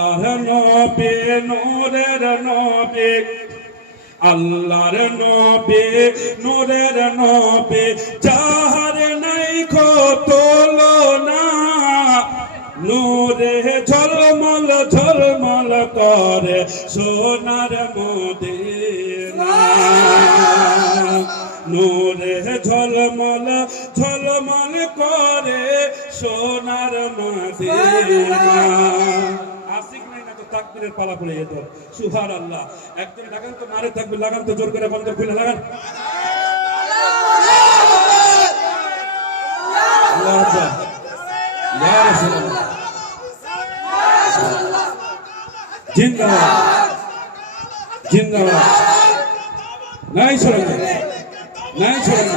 আল্লাহর নবী নূরের নবী আল্লাহর নবী নূরের নবী যাহার নাই তুলনা নূরে ঝলমল ঝলমল করে সোনার মদিনা নূরে ঝলমল ঝলমল করে সোনার মদিনা আশিক নাই না তো তাকবীরের পালা পড়ে যেত সুবহানাল্লাহ একজন লাগান তো মারে তাকবীর লাগান তো জোর করে বন্ধ খুলে লাগান আল্লাহ আকবার ইয়া রাসূলুল্লাহ জিন্দাবাদ জিন্দাবাদ নাই ছড়ানো নাই ছড়ানো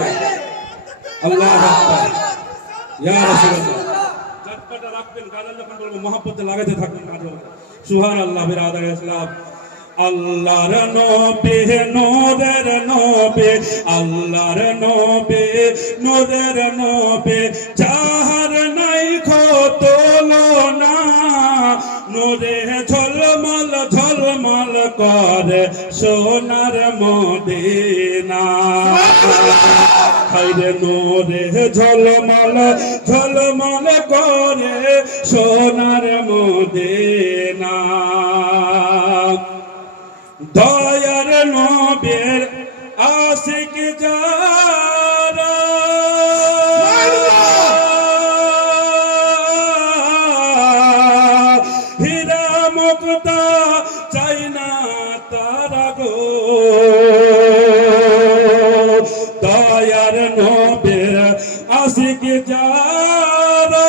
আল্লাহ আকবার ইয়া রাসূলুল্লাহ চটপটা রাখবেন গাজাল যখন বলবো মহব্বতে লাগাতে থাকবেন মাঝে মাঝে সুবহানাল্লাহ বিরাদার ইসলাম আল্লাহর নবী নূরের নবী আল্লাহর নবী নূরের নবী যাহার নাই তুলনা নূরে ঝলমল ঝলমল করে সোনার মদিনা হায়রে নূরে ঝলমল ঝলমল করে সোনার মদিনা দয়ার নবীর আশিক যারা হীরা মুক্তা চাই না তারা গো দয়ার নবীর আশিক যারা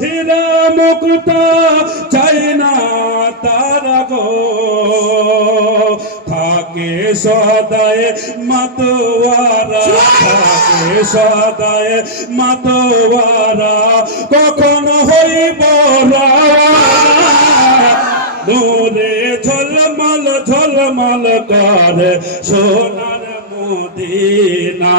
হীরা মুক্তা চাই না তারা গো থাকে সদায় মাতোয়ারা থাকে সদায় মাতোয়ারা কখনো হইব নূরে ঝলমল ঝলমল করে সোনার মদিনা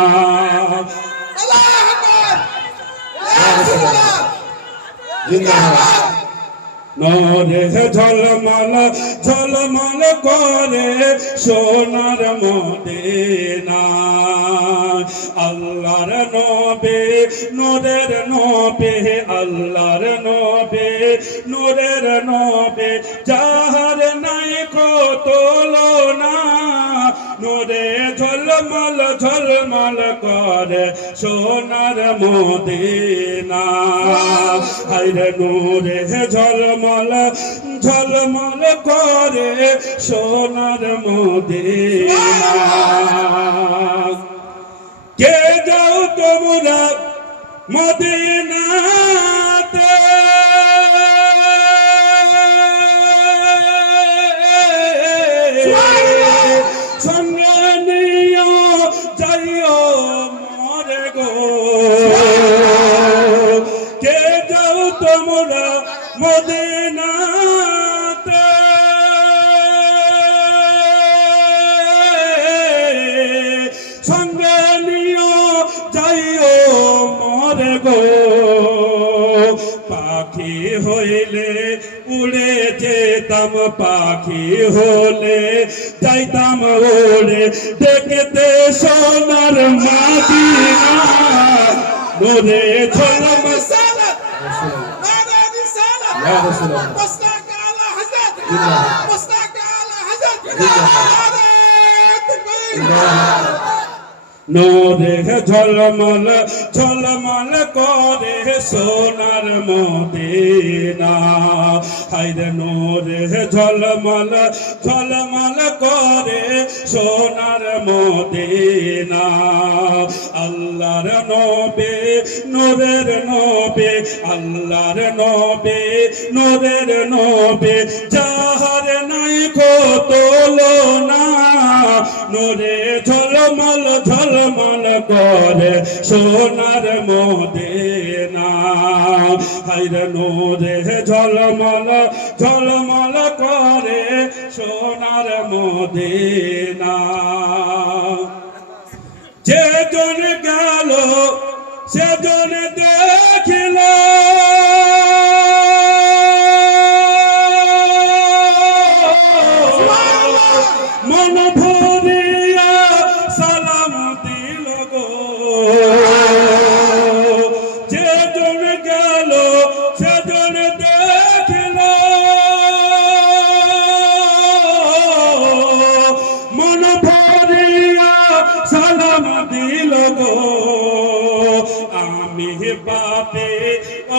নূরে ঝলমল ঝলমল করে সোনার মদিনা আল্লাহর নবী নূরের নবী আল্লাহর নবী নূরের নবী যাহার নাই তুলনা নূরে ঝলমল ঝলমল করে সোনার মদিনা হায়রে নূরে ঝলমল ঝলমল করে সোনার মদিনা কে যাও তোমরা মদিনাতে সঙ্গে নিও যাইও মরে গো কে যাও তোমরা মদিনাতে সঙ্গে নিও যাইও মরে গো পাখি হইলে উড়ে যেতাম পাখি হলে যাইতাম ওড়ে দেখতে সোনার মদিনা নূরে ঝলমল يا رسول الله وصلك على حزب وصلك على حزب নূরে ঝলমল ঝলমল করে সোনার মদিনা হায়রে নূরে ঝলমল ঝলমল করে সোনার মদিনা আল্লাহর নবী নূরের নবী আল্লাহর নবী নূরের নবী যাহার নাই তুলনা নূরে ঝলমল ঝলমল করে সোনার মদিনা হায়রে নূরে ঝলমল ঝলমল করে সোনার মদিনা যেজন গেল সেজন দেখিল পাপে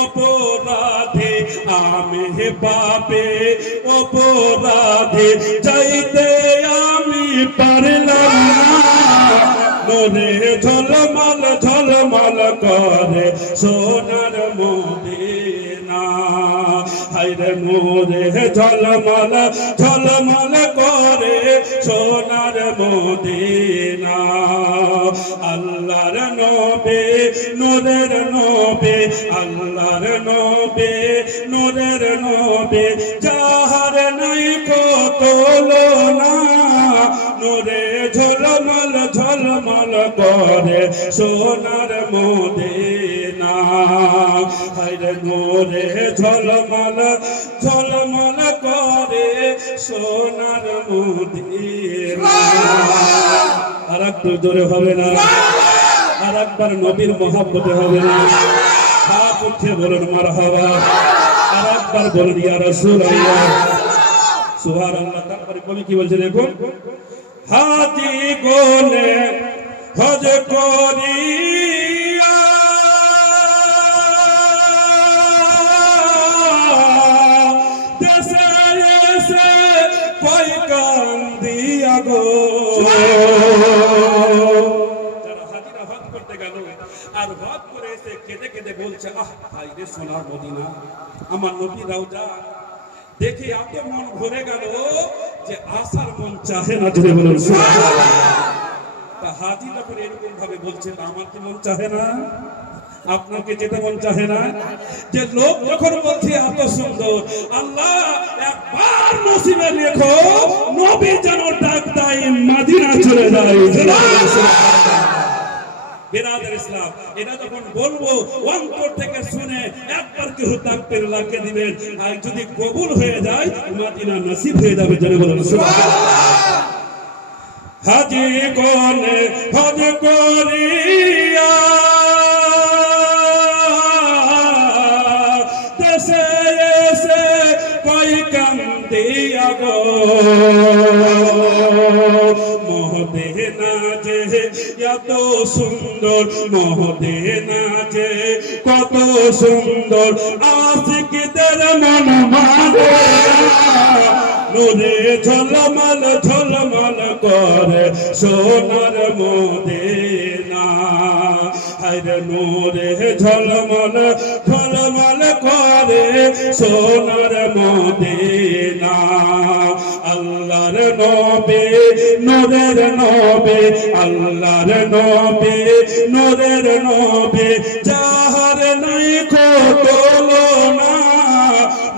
অপরাধে, আমি পাপে অপরাধে যাইতে আমি পারলাম না। নূরে ঝলমল ঝলমল করে সোনার মদিনা, হায়রে নূরে ঝলমল ঝলমল করে সোনার মদিনা। আল্লাহর নবী নূরের নবী, আল্লাহর নবী নূরের নবী, যাহার নাই কত তুলনা। নূরে ঝলমল ঝলমল করে সোনার মদিনা, হায়রে নূরে ঝলমল ঝলমল করে সোনার মদিনা। আর একটু জোরে হবে না? আর একবার নবীর মহব্বতে হবে না? হাত উঠে বলুন মারহাবা। আর একবার বলুন ইয়া রাসূলুল্লাহ। সুবহানাল্লাহ। তারপরে কবি কি বলছে দেখুন, হাতি কোনে হজ করিয়া দেশে এসে কই কান্দিয়া গো। যারা হাজিরা হজ করতে গেল আর হজ করে এসে কেঁদে কেঁদে বলছে, আহ ভাই রে সোনার মদিনা, আমার নবী রওজা দেখে এত মন ভরে গেল যে আসার মন চাহে না। জোরে বলুন সুবহানাল্লাহ। তা হাজি যখন এরকম ভাবে বলছে, আমার কি মন চাহে না? আপনাকে যেতে মন চাহে না? যে লোক যখন বলছে এত সুন্দর, আল্লাহ একবার নসিবে লেখো নবী যেন ডাক দেয় মদিনা চলে যায়। বিরাদর ইসলাম, এটা যখন বলবো অন্তর থেকে শুনে একবার কেউ তাকবীর লাগিয়ে দিবেন, আর যদি কবুল হয়ে যায় মদিনা নসিব হয়ে যাবে। জোরে বলুন সুবহানাল্লাহ। হাজি কোনে হজ করিয়া দেশে এসে কই কান্দিয়া গো। মদিনা যে এত সুন্দর, মদিনা যে কত সুন্দর, আশিকদের মন মানে। নূরে ঝলমল ঝলমল করে সোনার মদিনা, হায়রে নূরে ঝলমল ঝলমল করে সোনার মদিনা। আল্লাহর নবী নূরের নবী, আল্লাহর নবী নূরের নবী, যাহার নাই কত তুলনা।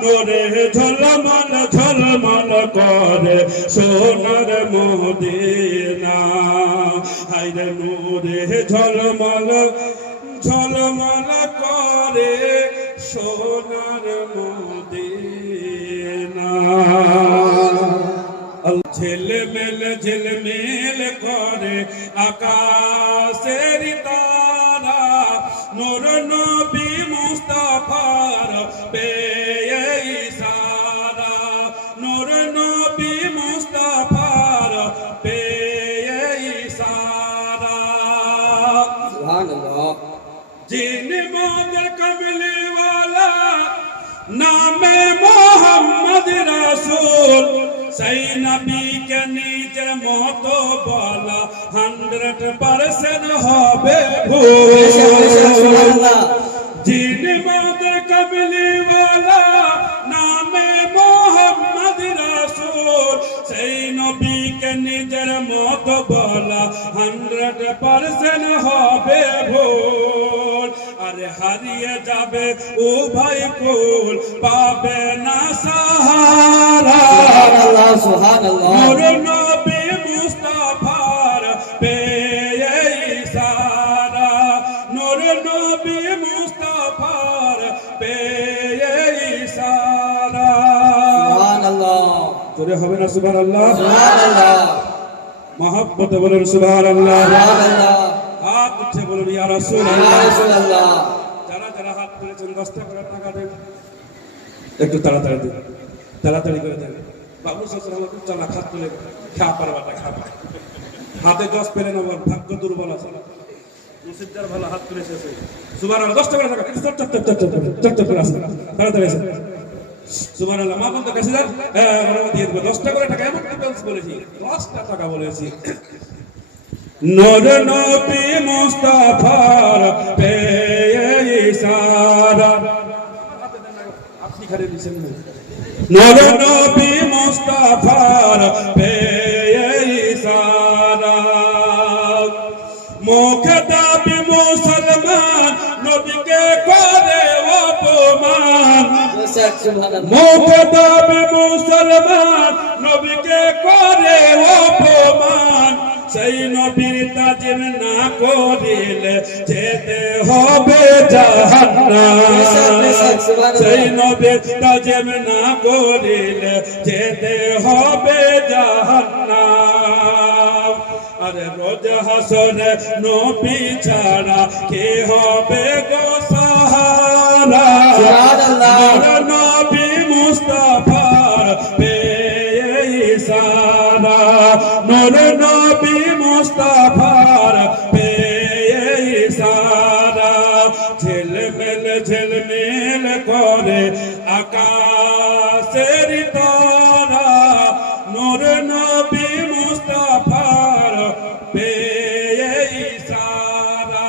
নূরে ঝলমল ঝলমল করে সোনার মদিনা, হায়রে নূরে ঝলমল ঝলমল করে সোনার মদিনা। ঝিলমিল ঝিলমিল করে আকাশের তারা, নূর নবী মুস্তাফার পেয়ে ইশারা, নূর নবী মুস্তাফার পেয়ে ইশারা। সুবহানাল্লাহ। जिन मोदर कमली वाला नामे मोहम्मद रसूल, सही नबी के नीचे मोतो बोला 100% होबे भूल। जिन मोदर कमली वाला नामे मोहम्मद रसूल, सही नबी के निजर मोतो बोला 100% होबे भूल। अरे हारिए जाबे ओ भाई कुल, पाबे ना सहारा। सुभान अल्लाह, सुभान अल्लाह। नूर नबी मुस्तफार पेये इशारा, नूर नबी मुस्तफार पेये इशारा। सुभान अल्लाह। তোরে হবে না সুবহানাল্লাহ? সুবহানাল্লাহ। मोहब्बत बोलो सुबहानाल्लाह। सुबहानाल्लाह। हाथ उठे बोलो या রাসূলুল্লাহ। যারা যারা হাত তুলেছেন 10 টাকা দেন, একটু তাড়াতাড়ি দিন, তাড়াতাড়ি করে দেন। বাবু শ্বশুর আমার খুব চালাক, হাত তুলে খা পারবাটা খা, হাতে 10 পেলে না, ভাগ্য দুর্বল আছে। মুসিদ্দার ভালো হাত তুলেছে সুবহানাল্লাহ 10 টাকা টাকা চট করে আসে তাড়াতাড়ি আসে সুবহানাল্লাহ মা বন্ধু কাছে দিয়ে দেব 10 টাকা টাকা এমন ডিফেন্স বলেছি 10 টাকা বলেছি নূর নবী মুস্তাফার পেয়ে ইশারা আপনি খালি লিসেন না নূর নবী মুস্তাফার পেয়ে ইশারা মুখে দাবি মুসলমান নবীকে করে অপমান মুখে দাবি মুসলমান নবীকে করে অপমান সেই নবীর তাজিম না করিলে যেতে হবে জাহান্নাম সেই নবীর তাজিম না করিলে যেতে হবে জাহান্নাম আরে রোজ হাসরে নবী ছাড়া কে হবে গো সাহারা সুবহানাল্লাহ নবী মুস্তাফার পেয়ে ইশারা নূর নবী মুস্তাফার পেয়ে ইশারা ঝিলমিল করে আকাশের তারা নূর নবী মুস্তাফার পেয়ে ইশারা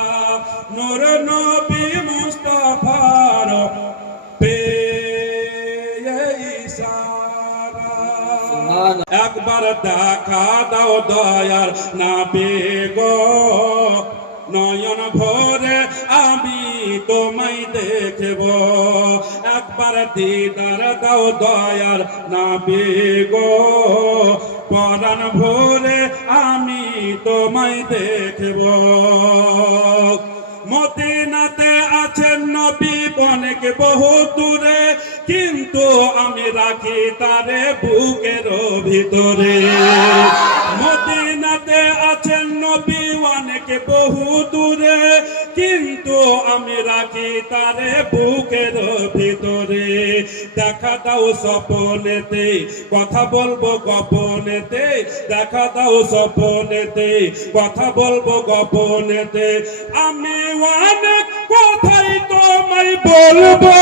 নূর নবী মুস্তাফার পেয়ে ইশারা একবার দেখা দাও দয়ার নবী গো নয়ন ভরে আমি তোমায় দেখব একবার দিদার দাও দয়ার নবী গো পরাণ ভরে আমি তোমায় দেখব মদিনাতে আছেন নবী অনেক বহু দূরে কিন্তু আমি রাখি তারে বুকের ভিতরে মদিনাতে আছেন নবী অনেক বহু দূরে কিন্তু আমি রাখি তারে বুকের ভিতরে দেখা দাও স্বপ্নেতে কথা বলবো গোপনেতে দেখা দাও স্বপ্নেতে কথা বলবো গোপনেতে আমি অনেক কথাই তোমায় বলবো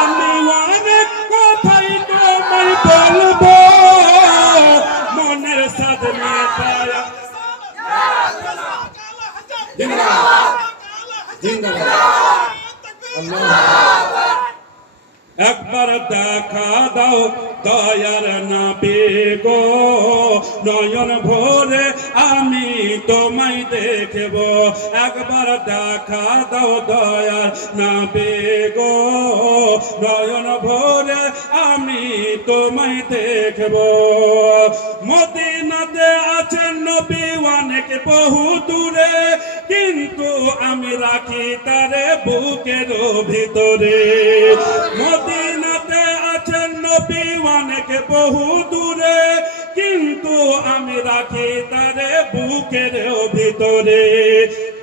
আমি অনেক কথাই তোমায় বলবো মনের সাথ মেটায়া একবার দেখা দাও দয়ার নবী গো নয়ন ভরে আমি তোমায় দেখব একবার দেখা দাও দয়ার নবী গো নয়ন ভরে আমি তোমায় দেখব মদিনাতে আছেন নবী অনেক বহু দূরে কিন্তু আমি রাখি তারে বুকের ভিতরে মদিনাতে আছেন নবী অনেক বহু দূরে কিন্তু আমি রাখি তারে বুকের ভিতরে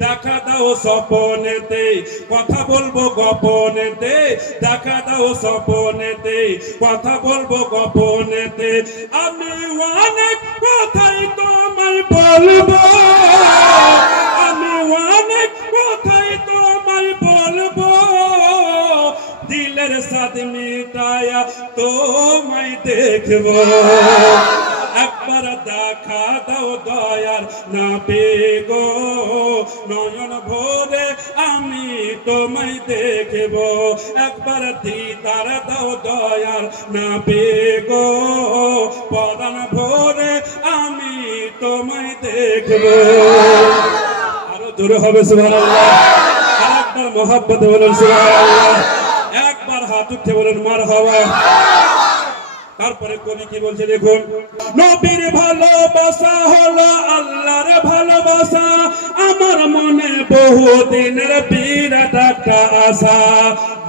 দেখা দাও স্বপ্নেতে কথা বলবো গোপনেতে দেখা দাও স্বপ্নেতে কথা বলবো গোপনেতে আমি অনেক কথাই তোমায় বলবো আমি অনেক কথাই তোমায় বলবো দিলের সাথ মিটায়া তোমায় দেখবো একবার দেখা দাও দয়ার নবী গো নয়ন ভরে আমি তোমায় দেখব একবার দিদার দাও দয়ার নবী গো পরাণ ভরে আমি তোমায় দেখব আরো জোরে হবে সুবহানাল্লাহ আরেকবার মহব্বতে বলুন সুবহানাল্লাহ একবার হাত উঠে বলুন মারহাবা তারপরে কবি কি বলছে দেখুন নবীর ভালোবাসা হলো আল্লাহর ভালোবাসা আমার মনে বহু দিনের বিরাট একটা আশা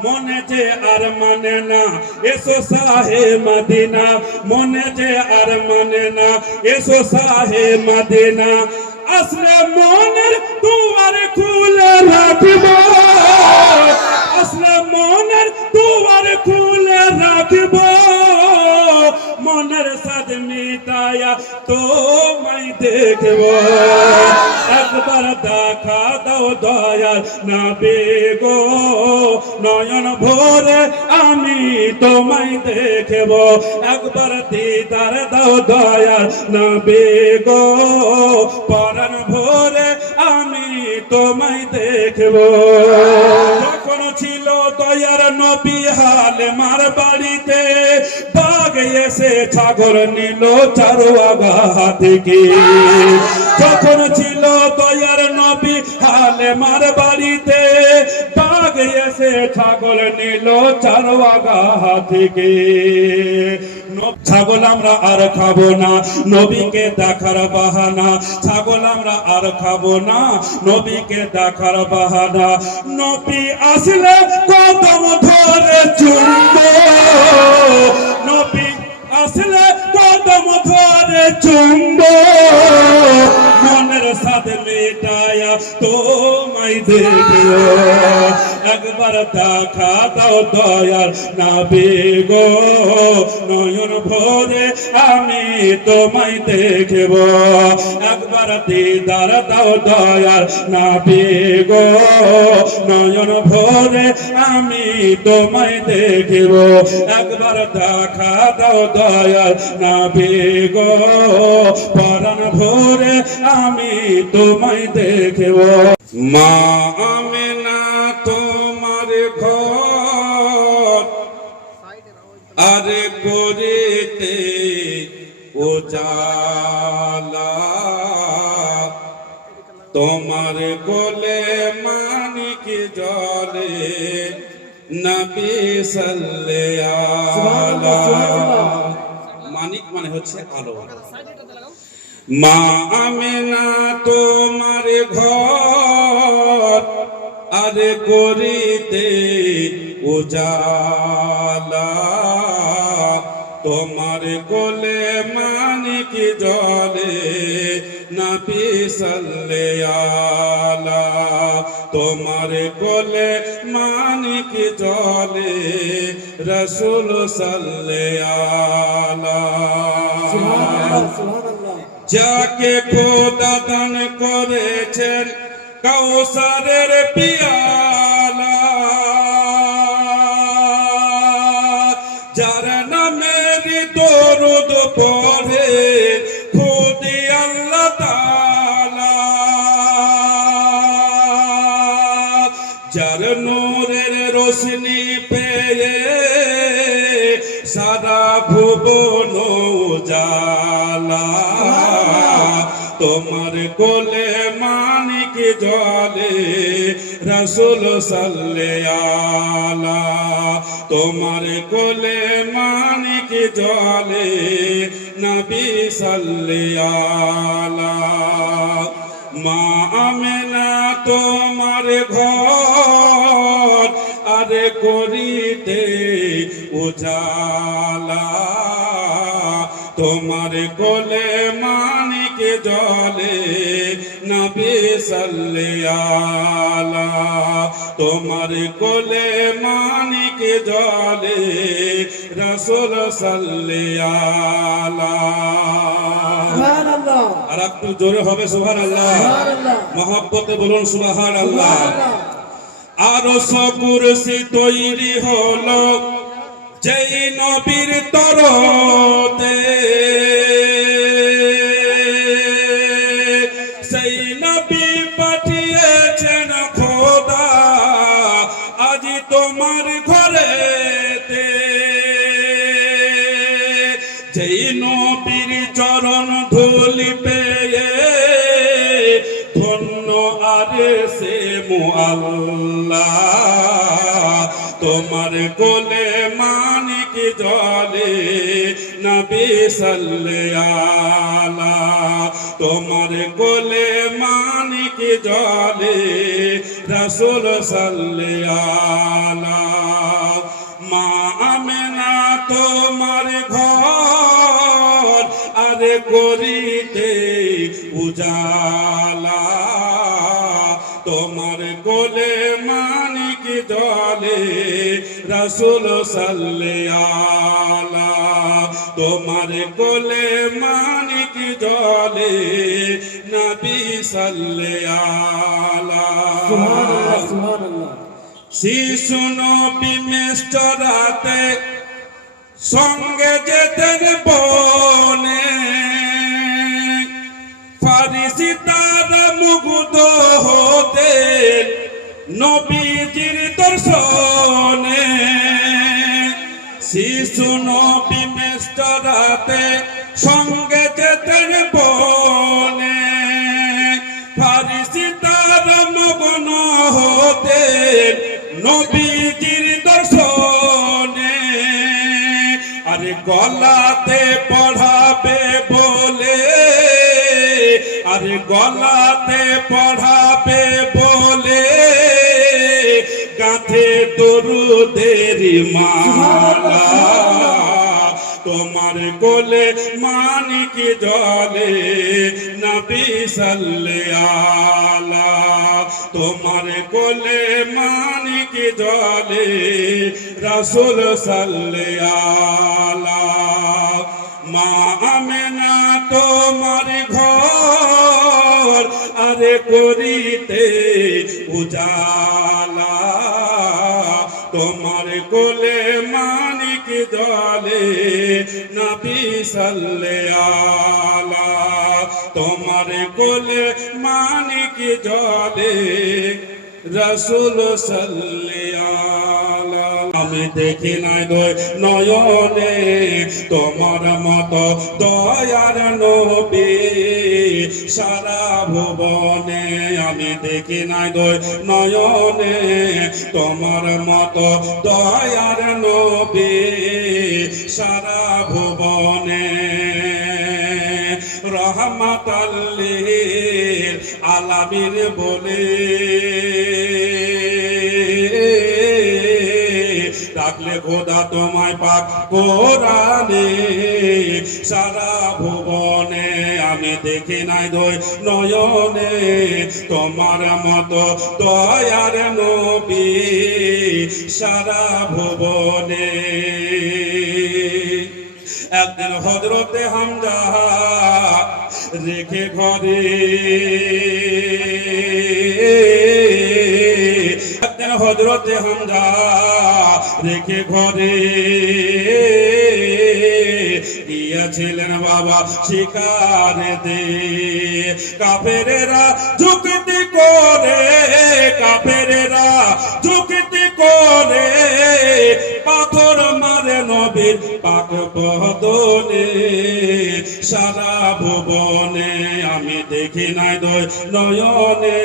মনে যে আর মানে না এসো শাহে মদিনা মনে যে আর মানে না এসো শাহে মদিনা আসলে মনের দুয়ার খুলে রাখব আসলে মনের দুয়ার খুলে রাখব মনের সাথ মিটায়া তোমায় দেখব একবার দয়াল নবী গো নয়ন ভরে আমি তোমায় দেখব একবার দিদার দাও দয়াল নবী গো পরাণ ভরে আমি তোমায় দেখব যখন ছিল দয়ার নবী হালেমার বাড়িতে বাঘ এসে ছাগল নিল চারুয়াগা থেকে যখন ছিল দয়ার নবী হালেমার বাড়িতে বাঘ এসে ছাগল নিল চারুয়াগা থেকে ছাগল আমরা আর খাবো না নবীকে দেখার বাহানা ছাগল আমরা আর খাবো না নবীকে দেখার বাহানা নবী আসলে কদম ধরে চুমবো নবী আসলে কদম ধরে চুমবো মনের সাথ মেটায়া তোমায় দেখবো একবার দেখা দাও দয়াল নবী গো নয়ন ভরে আমি তোমায় দেখব একবার দিদার দাও দয়াল নবী গো নয়ন ভরে আমি তোমায় দেখব একবার দেখা দাও দয়াল নবী গো পরাণ ভরে আমি তোমায় দেখব মা আমিনা তোমার ঘর আরে করিতে উজালা তোমার কোলে মানিক জলে নবী সাল্লাল্লাহু মানিক মানে হচ্ছে আলো মা আমিনা তোমার ঘর আরে করিতে উজালা তোমার কোলে মানিক জলে নবী সাল্লাল্লাহু তোমার কোলে মানিক জলে রাসূল সাল্লাল্লাহু যাকে খোদা দান করেছেন কাউসারের পিয়ালা যার নামের দরুদ পড়ে খুদি আল্লাহ তাআলা যার নূরের রোশনি পেয়ে সারা ভুবন উজালা তোমার কোলে মানিক জলে রাসূল সাল্লাল্লাহু তোমার কোলে মানিক জলে নবী সাল্লাল্লাহু মা আমিনা তোমার ঘর আরে করিতে উজালা তোমার কোলে মানিক জলে নবী সাল্লাল্লাহু তোমার কোলে মানিক জলে রাসূল সাল্লাল্লাহু সুবহানাল্লাহ আর একটু জোরে হবে সুবহানাল্লাহ সুবহানাল্লাহ মহব্বতে বলুন সুবহানাল্লাহ আরশ কুরসি তৈরি হলো যেই নবীর তরতে সেই নবী পাঠিয়েছেন খোদা আজ তোমার ঘরেতে যেই নবীর চরণ ধুলি পেয়ে ধন্য আরে সে মুআল্লা তোমার কোলে মানিক জলে নবী সাল্লাল্লাহু তোমার কোলে মানিক জলে রাসূল সাল্লাল্লাহু মা আমিনা তোমার ঘর আরে করিতে উজালা তোমার কোলে মানিক জলে রাসূল সাল্লাল্লাহু তোমার কোলে মানিক জলে নবী সাল্লাল্লাহু সুবহানাল্লাহ সুবহানাল্লাহ। শিশু নবী মেষ্টরাতে সঙ্গে যেতেন বনে, ফারিসি তারা মুগ্ধ হতেন নবীজির দর্শনে। শিশু নবী মেষ্টরাতে সঙ্গে যেতেন বনে, ফারিসি তারা মগ্ন হতেন নবীজির দর্শনে। আরে গলাতে পড়াবে বলে, আরে গলাতে পড়াবে বলে গাঁথে দরুদের মালা। তোমার কোলে মানিক জলে নবী সাল্লাল্লাহ, তোমার কোলে মানিক জলে রাসূল সাল্লাল্লাহ। মা আমেনা তোমার ঘর আরে করিতে উজালা, তোমার কোলে মানিক জলে নবী সাল্লাল্লাহ, তোমার কোলে মানিক জলে রাসূল সাল্লাল্লাহ। আমি দেখি নাই নয়নে তোমার মতো দয়ার নবী সারা ভুবনে। আমি দেখি নাই নয়নে তোমার মতো দয়ার নবী সারা ভুবনে। রহমাতাল লিল আলামিন বলে ডাকলে খোদা তোমায় পাক কোরআনে সারা ভুবনে। আমি দেখি নাই নয়নে তোমার মতো দয়ার নবী সারা ভুবনে। একদিন হযরতে হামজা রেখে ঘরে, একদিন হযরতে হামজা রেখে ঘরে গিয়েছিলেন বাবা শিকারেতে। কাফেরেরা যুক্তি করে, কাফেরেরা যুক্তি করে পাথর মারে নবীর পাক বদনে সারা ভুবনে। আমি দেখি নাই নয়নে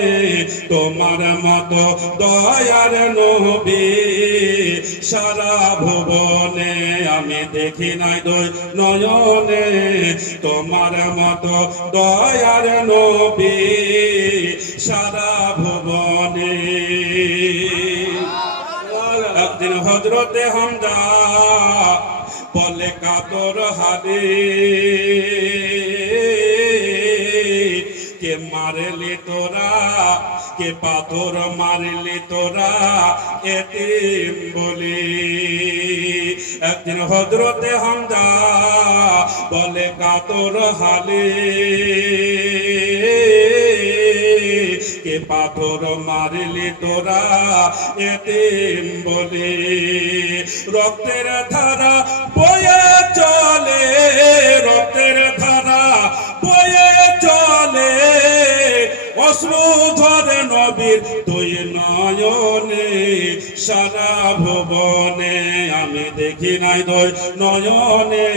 তোমার মতো দয়ার নবী সারা ভুবনে। আমি দেখি নাই নয়নে তোমার মতো দয়ার নবী সারা ভুবনে। একদিন হযরতে হামজা বলে কাতর হারে কে মারলি তোরা, কে পাথর মারলি তোরা এতিম বলি। একদিন হযরতে হামজা বলে কাতর হালে কে পাথর মারলি তোরা এতিম বলি। রক্তের ধারা বয়ে চলে, রক্তের ধারা বয়ে চলে অশ্রু ঝরে নবীর দুই নয়নে সারা ভুবনে। আমি দেখি নাই নয়নে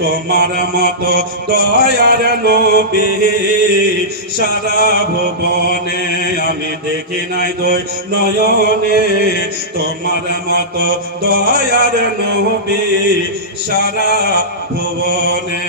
তোমার মতো দয়ার নবী সারা ভুবনে। আমি দেখি নাই নয়নে তোমার মতো দয়ার নবী সারা ভুবনে।